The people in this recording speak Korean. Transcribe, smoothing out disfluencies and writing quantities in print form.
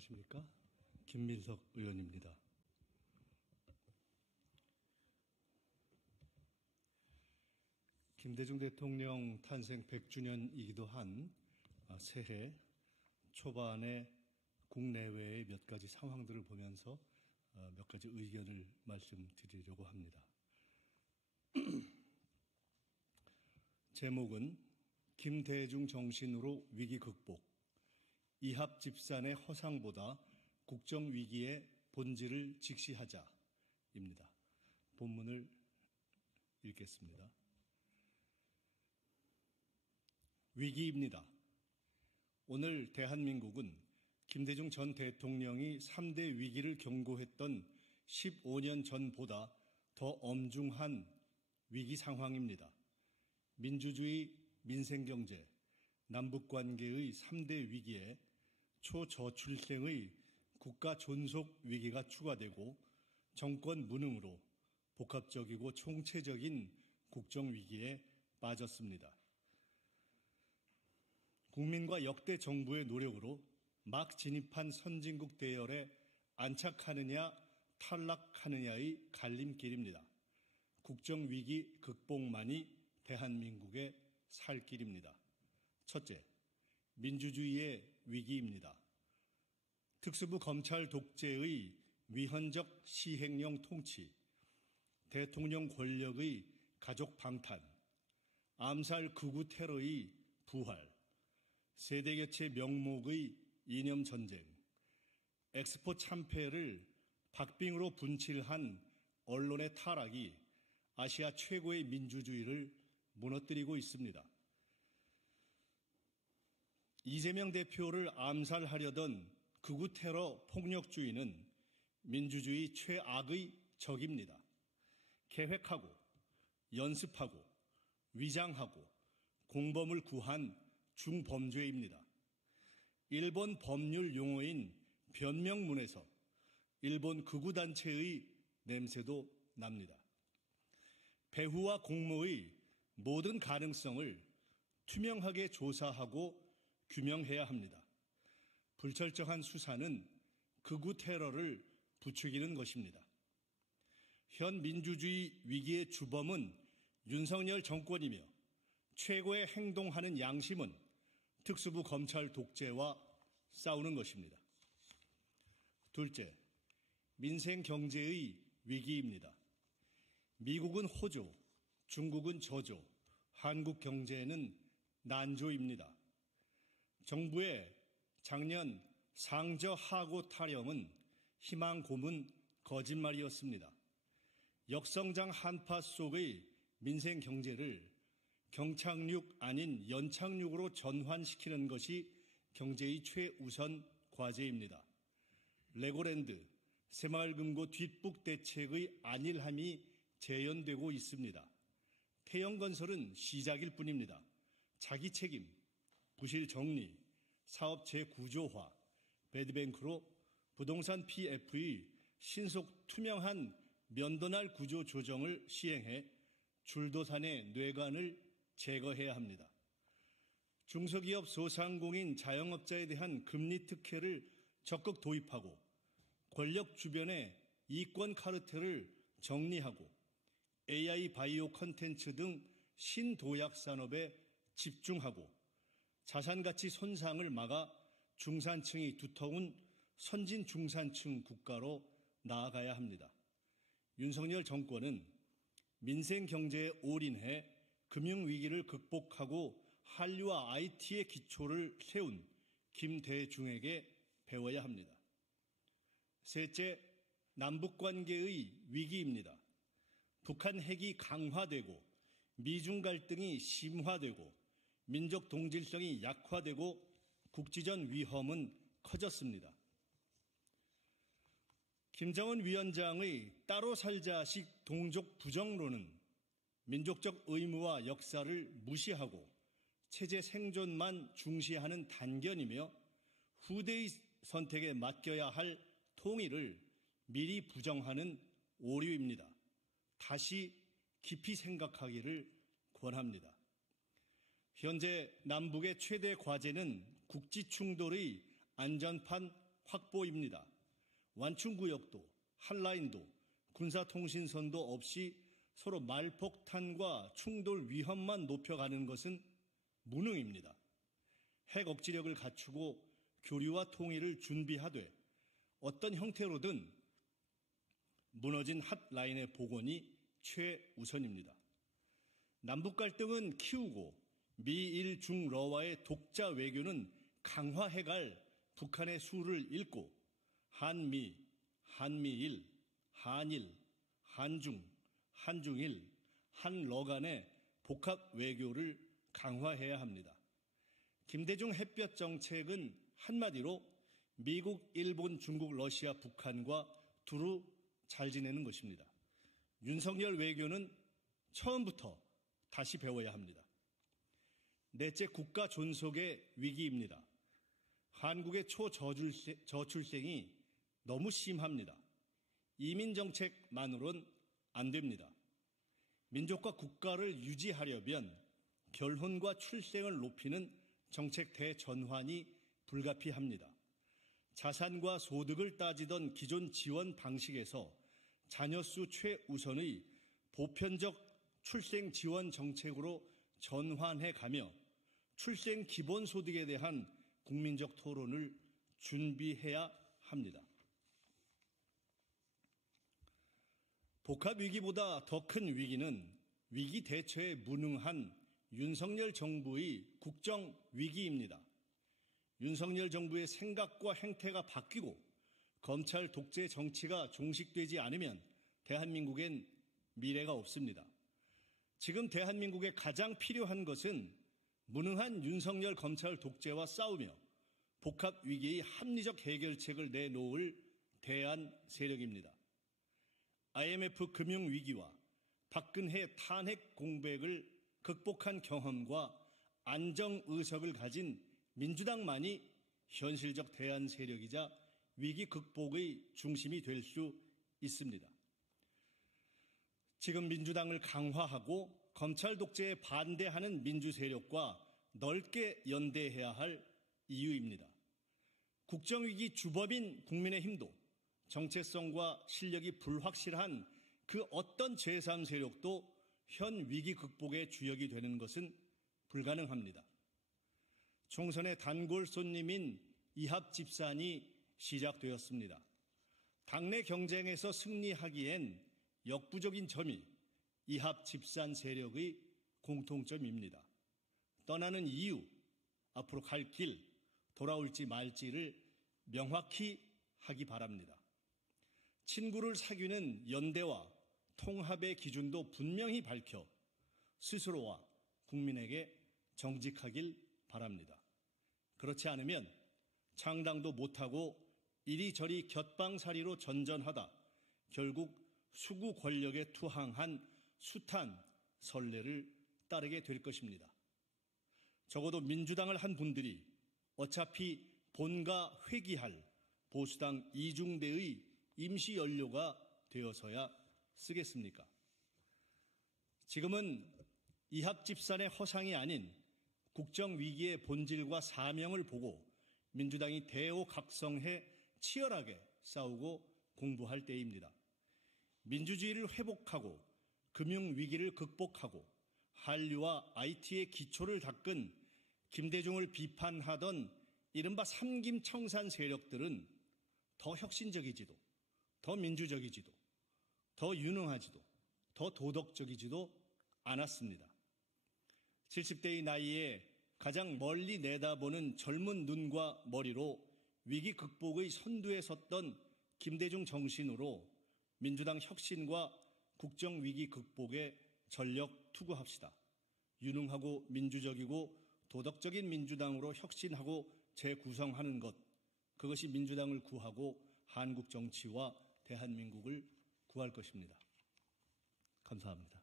안녕하십니까? 김민석 의원입니다. 김대중 대통령 탄생 100주년이기도 한 새해 초반에 국내외의 몇 가지 상황들을 보면서 몇 가지 의견을 말씀드리려고 합니다. 제목은 김대중 정신으로 위기 극복, 이합집산의 허상보다 국정위기의 본질을 직시하자입니다. 본문을 읽겠습니다. 위기입니다. 오늘 대한민국은 김대중 전 대통령이 3대 위기를 경고했던 15년 전보다 더 엄중한 위기 상황입니다. 민주주의, 민생경제, 남북관계의 3대 위기에 초저출생의 국가 존속 위기가 추가되고 정권 무능으로 복합적이고 총체적인 국정위기에 빠졌습니다. 국민과 역대 정부의 노력으로 막 진입한 선진국 대열에 안착하느냐 탈락하느냐의 갈림길입니다. 국정위기 극복만이 대한민국의 살 길입니다. 첫째, 민주주의의 위기입니다. 특수부 검찰 독재의 위헌적 시행령 통치, 대통령 권력의 가족 방탄, 암살 극우 테러의 부활, 세대교체 명목의 이념 전쟁, 엑스포 참패를 박빙으로 분칠한 언론의 타락이 아시아 최고의 민주주의를 무너뜨리고 있습니다. 이재명 대표를 암살하려던 극우 테러 폭력주의는 민주주의 최악의 적입니다. 계획하고 연습하고 위장하고 공범을 구한 중범죄입니다. 일본 법률 용어인 변명문에서 일본 극우단체의 냄새도 납니다. 배후와 공모의 모든 가능성을 투명하게 조사하고 규명해야 합니다. 불철저한 수사는 극우 테러를 부추기는 것입니다. 현 민주주의 위기의 주범은 윤석열 정권이며 최고의 행동하는 양심은 특수부 검찰 독재와 싸우는 것입니다. 둘째, 민생 경제의 위기입니다. 미국은 호조, 중국은 저조, 한국 경제는 난조입니다. 정부의 작년 상저하고 타령은 희망 고문 거짓말이었습니다. 역성장 한파 속의 민생 경제를 경착륙 아닌 연착륙으로 전환시키는 것이 경제의 최우선 과제입니다. 레고랜드, 새마을금고 뒷북 대책의 안일함이 재현되고 있습니다. 태영건설은 시작일 뿐입니다. 자기 책임, 부실 정리, 사업 재구조화, 배드뱅크로 부동산 PF의 신속 투명한 면도날 구조 조정을 시행해 줄도산의 뇌관을 제거해야 합니다. 중소기업 소상공인 자영업자에 대한 금리 특혜를 적극 도입하고 권력 주변의 이권 카르텔을 정리하고 AI 바이오 콘텐츠 등 신도약 산업에 집중하고 자산가치 손상을 막아 중산층이 두터운 선진 중산층 국가로 나아가야 합니다. 윤석열 정권은 민생 경제에 올인해 금융위기를 극복하고 한류와 IT의 기초를 세운 김대중에게 배워야 합니다. 셋째, 남북관계의 위기입니다. 북한 핵이 강화되고 미중 갈등이 심화되고 민족 동질성이 약화되고 국지전 위험은 커졌습니다. 김정은 위원장의 따로 살자식 동족 부정론은 민족적 의무와 역사를 무시하고 체제 생존만 중시하는 단견이며 후대의 선택에 맡겨야 할 통일을 미리 부정하는 오류입니다. 다시 깊이 생각하기를 권합니다. 현재 남북의 최대 과제는 국지 충돌의 안전판 확보입니다. 완충구역도 한라인도 군사통신선도 없이 서로 말폭탄과 충돌 위험만 높여가는 것은 무능입니다. 핵 억지력을 갖추고 교류와 통일을 준비하되 어떤 형태로든 무너진 핫라인의 복원이 최우선입니다. 남북 갈등은 키우고 미일 중러와의 독자 외교는 강화해갈 북한의 수를 읽고 한미, 한미일, 한일, 한중, 한중일, 한러 간의 복합 외교를 강화해야 합니다. 김대중 햇볕 정책은 한마디로 미국, 일본, 중국, 러시아, 북한과 두루 잘 지내는 것입니다. 윤석열 외교는 처음부터 다시 배워야 합니다. 넷째, 국가 존속의 위기입니다. 한국의 초저출생이 너무 심합니다. 이민정책만으론 안 됩니다. 민족과 국가를 유지하려면 결혼과 출생을 높이는 정책 대전환이 불가피합니다. 자산과 소득을 따지던 기존 지원 방식에서 자녀수 최우선의 보편적 출생 지원 정책으로 전환해 가며 출생 기본소득에 대한 국민적 토론을 준비해야 합니다. 복합 위기보다 더 큰 위기는 위기 대처에 무능한 윤석열 정부의 국정 위기입니다. 윤석열 정부의 생각과 행태가 바뀌고 검찰 독재 정치가 종식되지 않으면 대한민국엔 미래가 없습니다. 지금 대한민국에 가장 필요한 것은 무능한 윤석열 검찰 독재와 싸우며 복합 위기의 합리적 해결책을 내놓을 대안 세력입니다. IMF 금융위기와 박근혜 탄핵 공백을 극복한 경험과 안정의석을 가진 민주당만이 현실적 대안 세력이자 위기 극복의 중심이 될 수 있습니다. 지금 민주당을 강화하고 검찰 독재에 반대하는 민주 세력과 넓게 연대해야 할 이유입니다. 국정위기 주범인 국민의힘도 정체성과 실력이 불확실한 그 어떤 제3세력도 현 위기 극복의 주역이 되는 것은 불가능합니다. 총선의 단골 손님인 이합 집산이 시작되었습니다. 당내 경쟁에서 승리하기엔 역부족인 점이 이합 집산 세력의 공통점입니다. 떠나는 이유, 앞으로 갈 길, 돌아올지 말지를 명확히 하기 바랍니다. 친구를 사귀는 연대와 통합의 기준도 분명히 밝혀 스스로와 국민에게 정직하길 바랍니다. 그렇지 않으면 창당도 못하고 이리저리 곁방살이로 전전하다 결국 수구 권력에 투항한 숱한 선례를 따르게 될 것입니다. 적어도 민주당을 한 분들이 어차피 본가 회귀할 보수당 이중대의 임시 연료가 되어서야 쓰겠습니까? 지금은 이합 집산의 허상이 아닌 국정위기의 본질과 사명을 보고 민주당이 대오각성해 치열하게 싸우고 공부할 때입니다. 민주주의를 회복하고 금융위기를 극복하고 한류와 IT의 기초를 닦은 김대중을 비판하던 이른바 삼김청산 세력들은 더 혁신적이지도 더 민주적이지도 더 유능하지도 더 도덕적이지도 않았습니다. 70대의 나이에 가장 멀리 내다보는 젊은 눈과 머리로 위기 극복의 선두에 섰던 김대중 정신으로 민주당 혁신과 국정위기 극복에 전력 투구합시다. 유능하고 민주적이고 도덕적인 민주당으로 혁신하고 재구성하는 것, 그것이 민주당을 구하고 한국 정치와 대한민국을 구할 것입니다. 감사합니다.